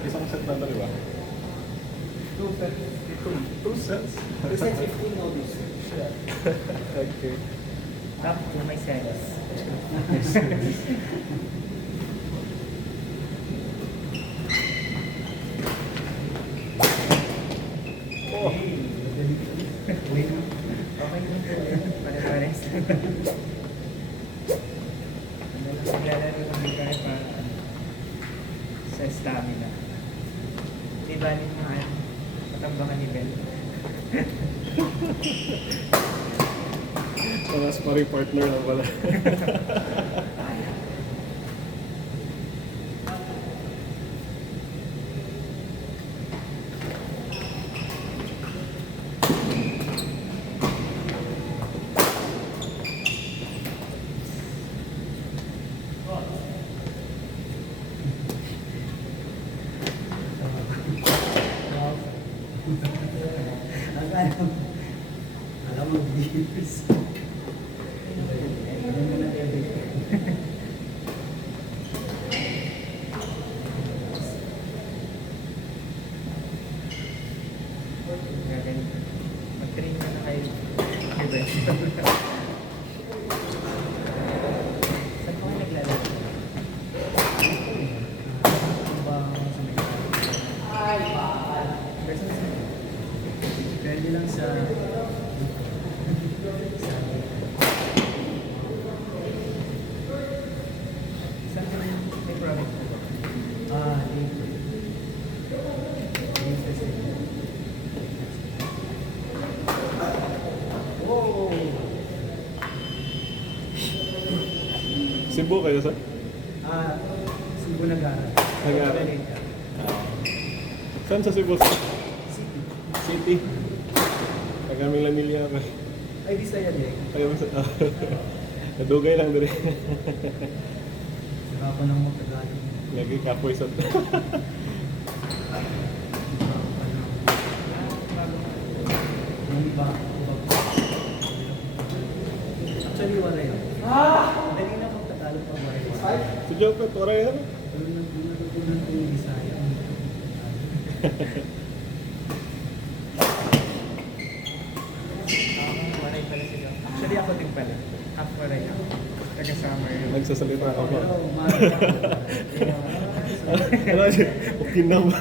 Isang set na di ba? 2 sets. 2 sets? Two sets 15 noodles. Okay. Top to my sense. Oh! Wait. Okay naman po yun. Pare-pares. Naglalaro kami kaya para sa stamina. Di ba rin mga matambakan ni Ben? Mga sparring partner lang pala. Alam mo, viewers. Mag-train na kayo. Ben. Saan po kayo naglalaro? Pwede lang sa... Saan po may province po ba? dito. Dito sa... Wow! Cebu kayo sa? Cebu Nagara. Nagara. Saan sa Cebu? City. City. Taga Milanilla ka. Ay, di saya din. Taga Nadugay lang dire. Saka ko nang magtagalog. Lagi kapoy sa... Yung iba, actually, wala yun. Dali na magtagalog pag wala yun. Si Joker, tora yan. Pero natutunan ko yung Bisaya. Waray pala sila. Actually ako din pala. Half waray ako. Taga-summer. Nagsasalita ka ba? Pero, Ano siya? Okay na ba?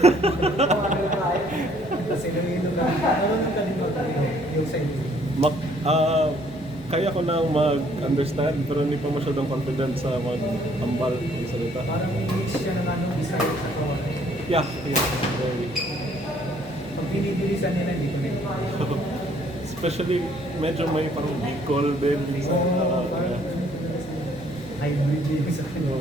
kasi naminom lang. Naminom ka din yung sa inyo. Kaya ko nang mag-understand pero hindi pa masyadong confident sa mag-ambal ng salita. Parang mix siya ng Bisaya sa Kawaray. Yeah, very. Pag pinibilisan nila, hindi ko na yun. Especially, medyo may parang Bicol din. Sa, Parang hybrid yun sa kanya.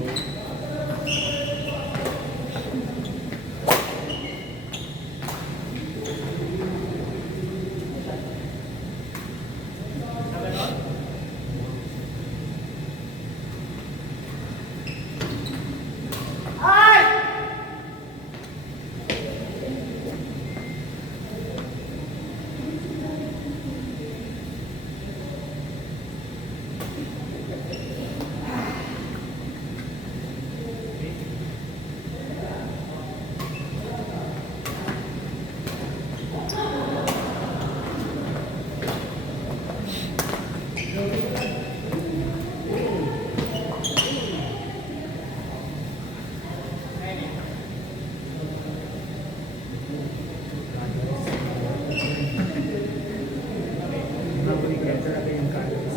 Talaga yung calories.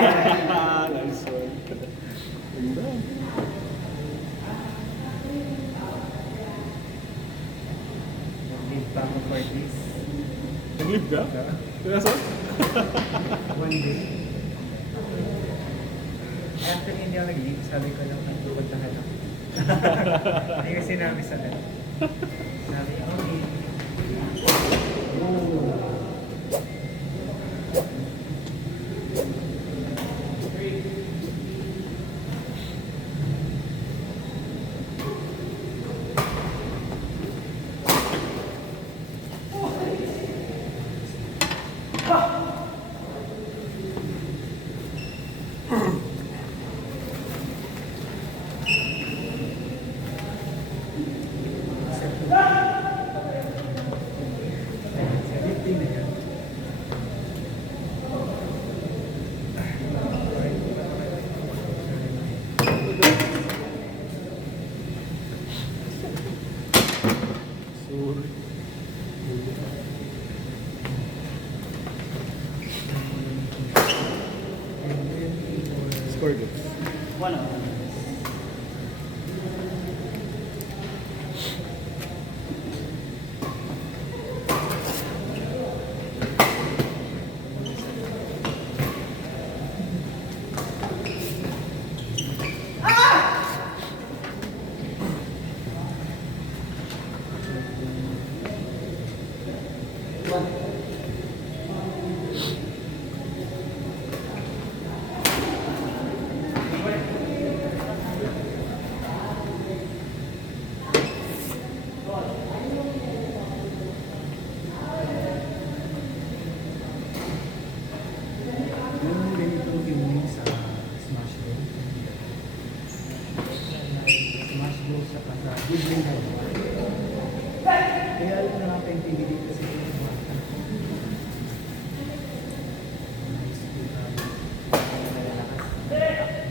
Nice one. Ganda. Nag-leave pa ako for this. Nag-live ka? Kaya sa? One day. Actually, hindi ako nag-leave. Sabi ko lang, nagpupuntahan ako. Hindi ko sinabi sa akin. Sabi ko, okay. score this? 1-0. Meron din itong tuning sa Smash Bros. Smash Bros sa sa Bibling Hardware. Kaya alam na natin yung TV dito kasi yung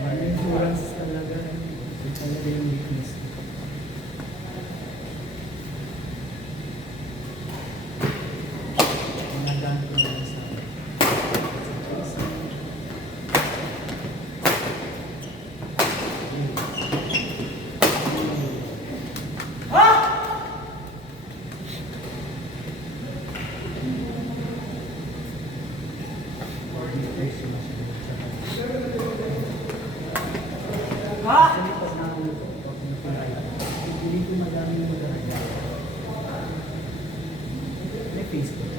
mga endurance talaga. Ito talaga yung weakness. Mga dami ko na sa hindi ko madami yung magagawa. May Facebook.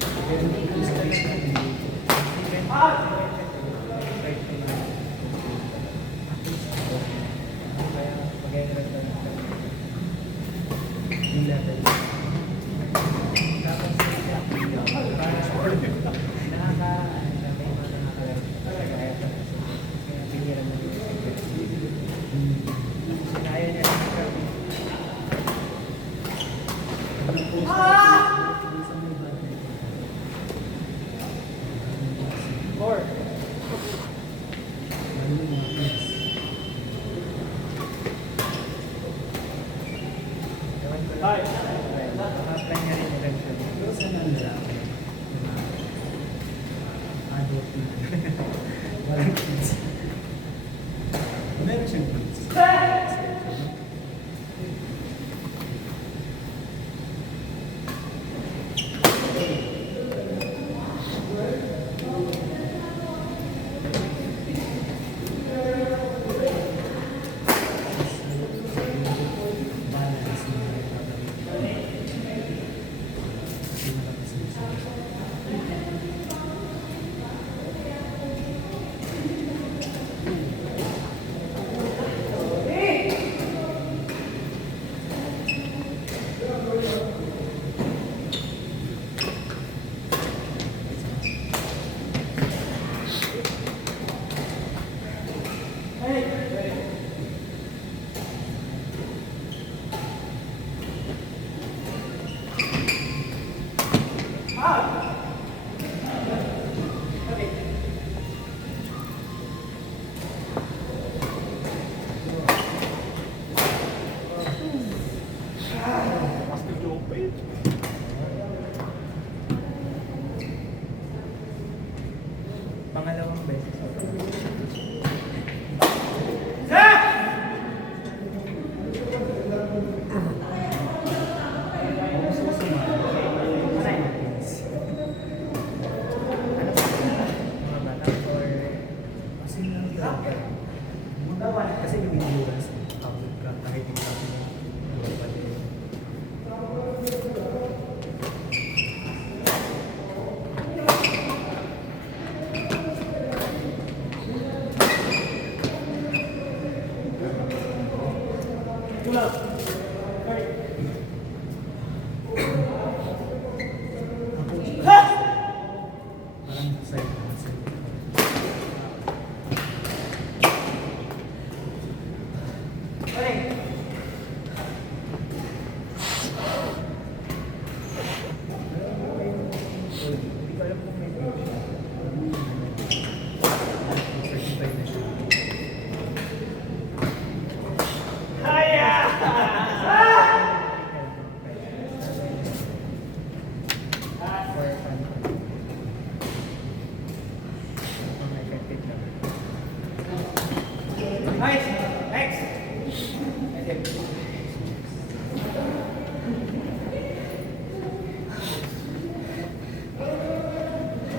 Pero hindi ko sa Facebook hindi ko. Kaya mag-enroll ka na. Yung level. Tapos kaya niya lang kami. Or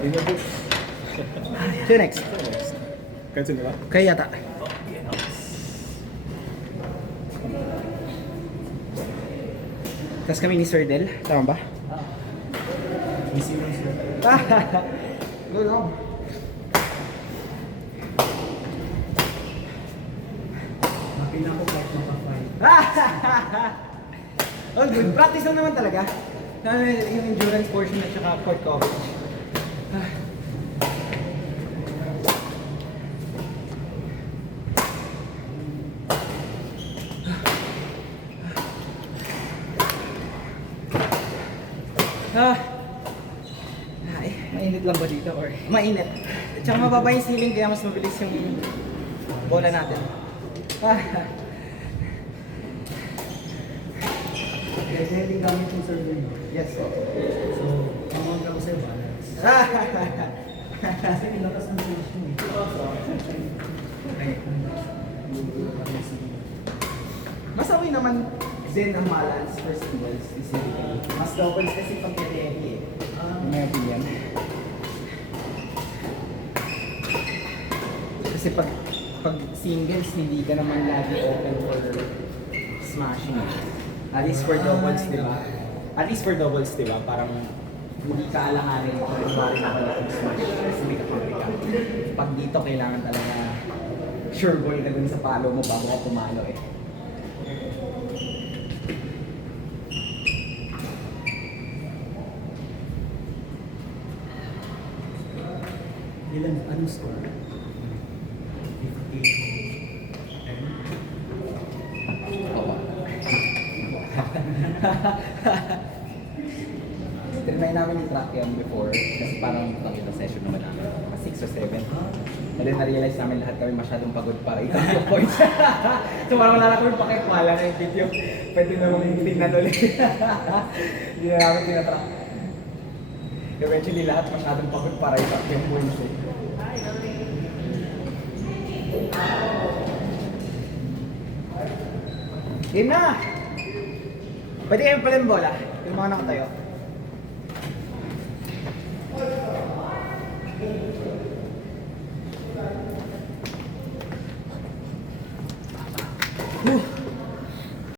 Dinabot. Sino next? Kahit sino ba? Kaya yata. Tapos kami ni Sir Del. Tama ba? Easy lang sila. Go lang. Mapila ko kahit maka-fight. Oh, good. Practice lang naman talaga. Yung endurance portion at saka court coverage. Ay, mainit lang ba dito or? Mainit. Tsaka mababa yung ceiling kaya mas mabilis yung bola natin. Kaya hindi gamit yung server mo. Yes. So, mamang ka ko sa'yo balance. Kasi nilakas ng finish mo eh. Ay, Mas okay naman din ang balance for singles specifically. Mas doubles kasi pag heavy eh. In my opinion. Kasi pag singles, hindi ka naman lagi open for smashing. At least for doubles, di ba? At least for doubles, di ba? Parang hindi ka alanganin kung bari na pala kung smash. Kasi may kapag pag dito, kailangan talaga sure ball ka dun sa palo mo bago ka pumalo eh. ilan, anong score? 50. Trinay namin yung track yan before kasi parang nakita session naman namin. Mga 6 or 7. And then na-realize namin lahat kami masyadong pagod para ito yung points. So parang wala na kami pakipala na yung video. Pwede naman yung tingnan ulit. Hindi na namin tinatrack. Eventually lahat masyadong pagod para ito yung points eh. Game na! Pwede kayo pala yung bola. Yung mga nakatayo.